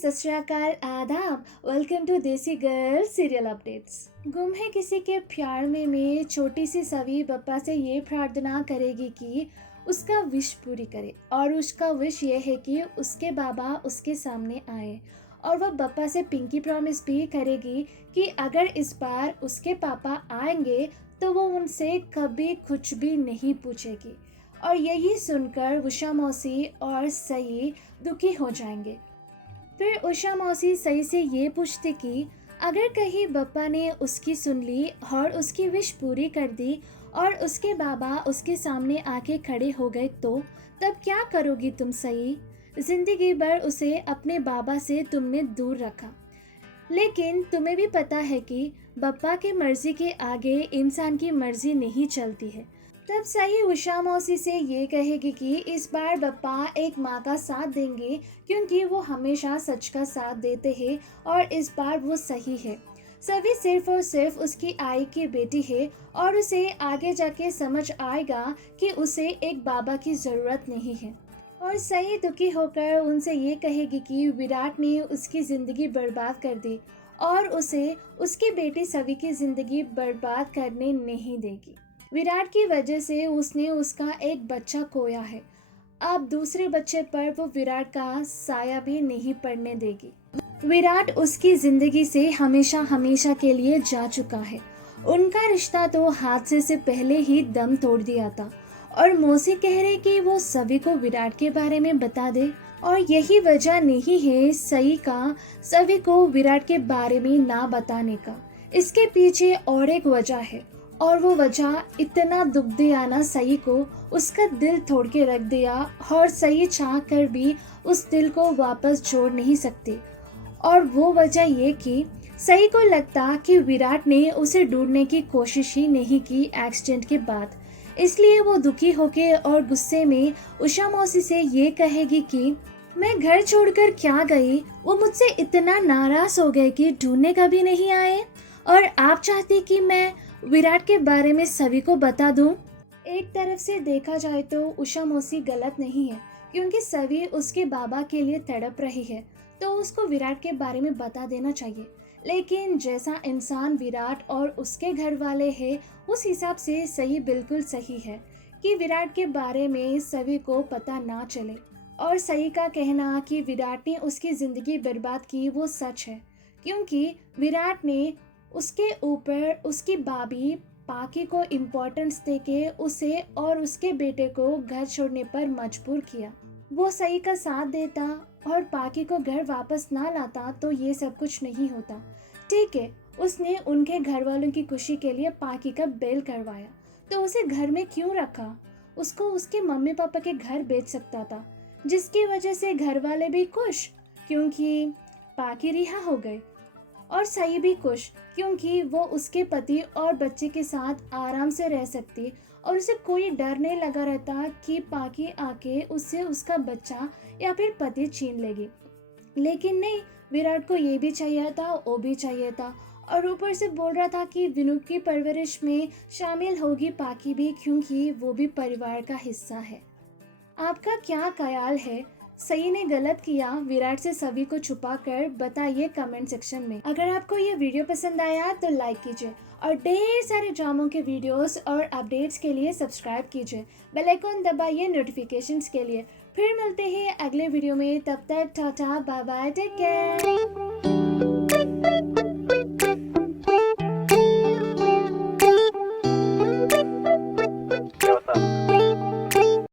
सत श्री अकाल, आदाब। वेलकम टू देसी गर्ल सीरियल अपडेट्स। गुम है किसी के प्यार में छोटी सी सवी बप्पा से ये प्रार्थना करेगी कि उसका विश पूरी करे, और उसका विश ये है कि उसके बाबा उसके सामने आए। और वह बप्पा से पिंकी प्रॉमिस भी करेगी कि अगर इस बार उसके पापा आएंगे तो वो उनसे कभी कुछ भी नहीं पूछेगी। और यही सुनकर उषा मौसी और सई दुखी हो जाएंगे। फिर उषा मौसी सई से ये पूछती कि अगर कहीं बप्पा ने उसकी सुन ली और उसकी विश पूरी कर दी और उसके बाबा उसके सामने आके खड़े हो गए तो तब क्या करोगी तुम सई? जिंदगी भर उसे अपने बाबा से तुमने दूर रखा, लेकिन तुम्हें भी पता है कि बप्पा की मर्जी के आगे इंसान की मर्जी नहीं चलती है। तब सही उषा मौसी से ये कहेगी कि इस बार बप्पा एक माँ का साथ देंगे, क्योंकि वो हमेशा सच का साथ देते हैं और इस बार वो सही है। सभी सिर्फ और सिर्फ उसकी आई की बेटी है और उसे आगे जाके समझ आएगा कि उसे एक बाबा की ज़रूरत नहीं है। और सही दुखी होकर उनसे ये कहेगी कि विराट ने उसकी ज़िंदगी बर्बाद कर दी और उसे उसकी बेटी सवी की ज़िंदगी बर्बाद करने नहीं देगी। विराट की वजह से उसने उसका एक बच्चा खोया है। अब दूसरे बच्चे पर वो विराट का साया भी नहीं पड़ने देगी। विराट उसकी जिंदगी से हमेशा हमेशा के लिए जा चुका है। उनका रिश्ता तो हादसे से पहले ही दम तोड़ दिया था और मौसी कह रही कि वो सभी को विराट के बारे में बता दे। और यही वजह नहीं है सई का सभी को विराट के बारे में ना बताने का। इसके पीछे और एक वजह है, और वो वजह इतना दुख दिया ना सई को, उसका दिल तोड़ के रख दिया और सई चाह कर भी उस दिल को वापस जोड़ नहीं सकती। और वो वजह ये कि सई को लगता कि विराट ने उसे ढूंढने की कोशिश ही नहीं की एक्सीडेंट के बाद। इसलिए वो दुखी होके और गुस्से में उषा मौसी से ये कहेगी कि मैं घर छोड़कर क्या गई, वो मुझसे इतना नाराज हो गए कि ढूंढने का भी नहीं आए, और आप चाहती कि मैं विराट के बारे में सभी को बता दूं। एक तरफ से देखा जाए तो उषा मौसी गलत नहीं है, क्योंकि सभी उसके बाबा के लिए तड़प रही है तो उसको विराट के बारे में बता देना चाहिए। लेकिन जैसा इंसान विराट और उसके घर वाले हैं, उस हिसाब से सही बिल्कुल सही है कि विराट के बारे में सभी को पता ना चले। और सही का कहना कि विराट ने उसकी ज़िंदगी बर्बाद की वो सच है, क्योंकि विराट ने उसके ऊपर उसकी भाभी पाकी को इम्पोर्टेंस देके उसे और उसके बेटे को घर छोड़ने पर मजबूर किया। वो सही का साथ देता और पाकी को घर वापस ना लाता तो ये सब कुछ नहीं होता। ठीक है, उसने उनके घर वालों की खुशी के लिए पाकी का बेल करवाया, तो उसे घर में क्यों रखा? उसको उसके मम्मी पापा के घर बेच सकता था, जिसकी वजह से घर वाले भी खुश क्योंकि पाकी रिहा हो गए, और सही भी खुश क्योंकि वो उसके पति और बच्चे के साथ आराम से रह सकती और उसे कोई डर नहीं लगा रहता कि पाकी आके उससे उसका बच्चा या फिर पति छीन लेगी। लेकिन नहीं, विराट को ये भी चाहिए था, वो भी चाहिए था, और ऊपर से बोल रहा था कि विनू की परवरिश में शामिल होगी पाकी भी, क्योंकि वो भी परिवार का हिस्सा है। आपका क्या ख्याल है? सही ने गलत किया विराट से सभी को छुपा कर? बताइए कमेंट सेक्शन में। अगर आपको ये वीडियो पसंद आया तो लाइक कीजिए और ढेर सारे ड्रामों के वीडियोस और अपडेट्स के लिए सब्सक्राइब कीजिए। बेल आइकन दबाइए नोटिफिकेशंस के लिए। फिर मिलते हैं अगले वीडियो में, तब तक tata bye bye, take care.